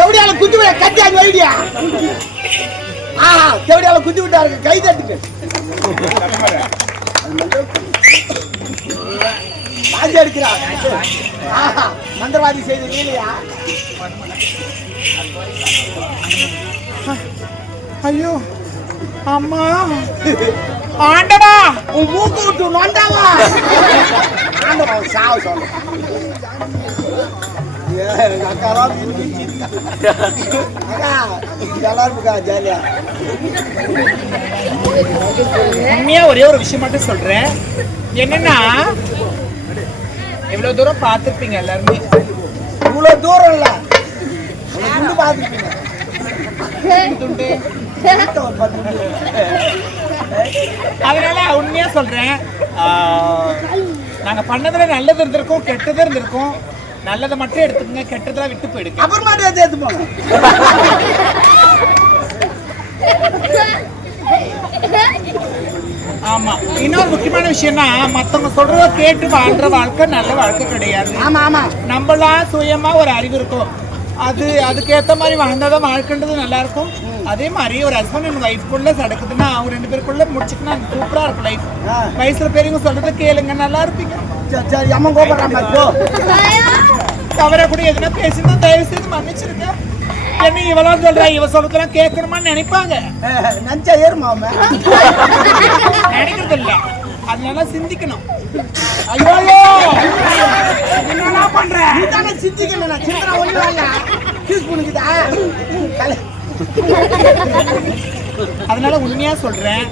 எவடியால குத்தி விட கட்டி அங்க வைடியா எவடியால குத்தி விட்டாரு கை தட்டுக்கு பாஜி எடுக்கிறார் மந்திரவாதி செய்த நீலையா ஐயோ அம்மா ஆண்டவா உன் மூக்கு விட்டு நோண்டாவா ஆண்டவா சாவு சொல்ல உண்மையா ஒரே ஒரு விஷயம் மட்டும் சொல்றேன். என்னன்னா எவ்வளவு தூரம் பார்த்திருப்பீங்க எல்லாருமே. இவ்வளவு தூரம் இல்ல பார்த்திருப்பீங்க. அதனால உண்மையா சொல்றேன், நாங்க பண்ணதுல நல்லது இருந்திருக்கும் கெட்டது இருந்திருக்கும். நல்லதை மட்டும் எடுத்துக்கங்க, கெட்டதெல்லாம் விட்டு போயிடுங்க. அப்புறமா எடுத்து போங்க. ஆமா, இன்னொரு முக்கியமான விஷயம்னா மத்தவங்க சொல்றத கேட்டு வாழ்ற வாழ்க்கை நல்ல வாழ்க்கை கிடையாது. ஆமா ஆமா, நம்மளாம் சுயமா ஒரு அறிவு இருக்கும், அதுக்கேற்ற மாதிரி வாழ்ந்தாதான் வாழ்க்கைன்றது நல்லா இருக்கும். அதே மாதிரி ஒரு ஹஸ்பண்ட் அண்ட் ஒய்ஃப்குள்ள நடக்குதுன்னா அவங்க ரெண்டு பேருக்குள்ள முடிச்சுக்கினா சூப்பரா இருக்கும் லைஃப். வயசுல பெரியவங்க சொல்றதை கேளுங்க, நல்லா இருப்பீங்க. சரி அம்மா கோபப்படுறாங்க. தவற கூட எதுனா பேசினா தயவு செய்து மன்னிச்சிருங்க. என்ன இவெல்லாம் சொல்றா, இவ சொல்றதெல்லாம் கேட்கணுமான்னு நினைப்பாங்க. நஞ்சா ஏறுமா நினைக்கிறது இல்ல, அதனால சிந்திக்கணும். ஐயோ என்ன பண்ற சிந்திக்கணும். சிந்தனை ஒண்ணு அதனால உண்மையா சொல்றேன்,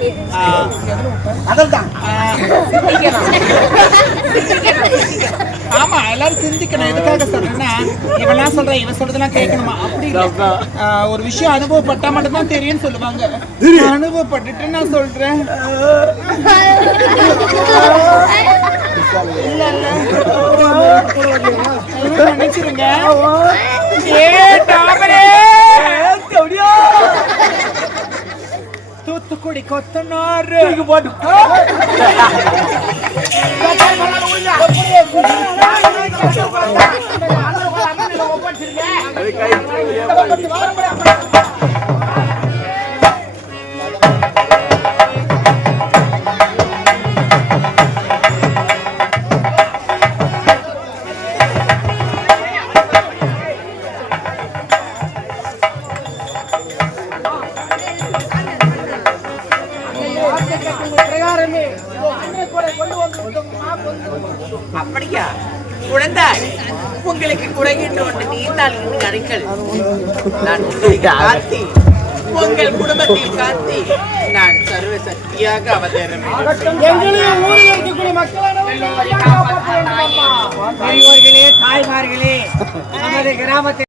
ஆமா எல்லாரும் சிந்திக்கணும். எதுக்காக சொல்றேன்னா இவெல்லாம் சொல்றேன் இவ சொல்றதெல்லாம் கேட்கணுமா அப்படி ஒரு விஷயம் அனுபவப்பட்டா மட்டும்தான் தெரியும்னு சொல்லுவாங்க. அனுபவப்பட்டுட்டு நான் சொல்றேன். நினைச்சிருங்க. தூத்துக்குடி கொத்தனாரு போட்டு அப்படியா குழந்தாய், உங்களுக்கு குறைகின்ற ஒன்று நீர்ந்தால் கரைகள். நான் காத்தி உங்கள் குடும்பத்தில் காத்தி நான் சர்வ சக்தியாக அவதரமே. தாய்மார்களே, நமது கிராமத்தில்